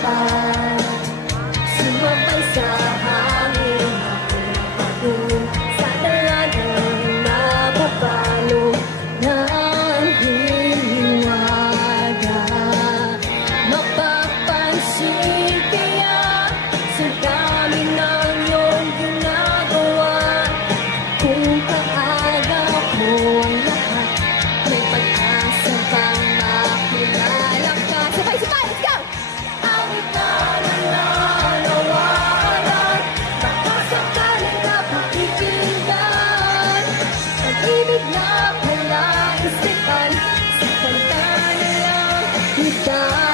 harapan. Sumabay sa hangin ako sa dalagang napapalo ng hiwaga. Mapapansin kaya sa dami ng iyong ginagawa, kung kaaga mo ang lahat, may pag-asa bang makilala ka? Sabay-sabay, let's go! Awit na nananawaran, baka sakaling napakikinggan, pag-ibig na pala isipan, sa kanta na lang kita.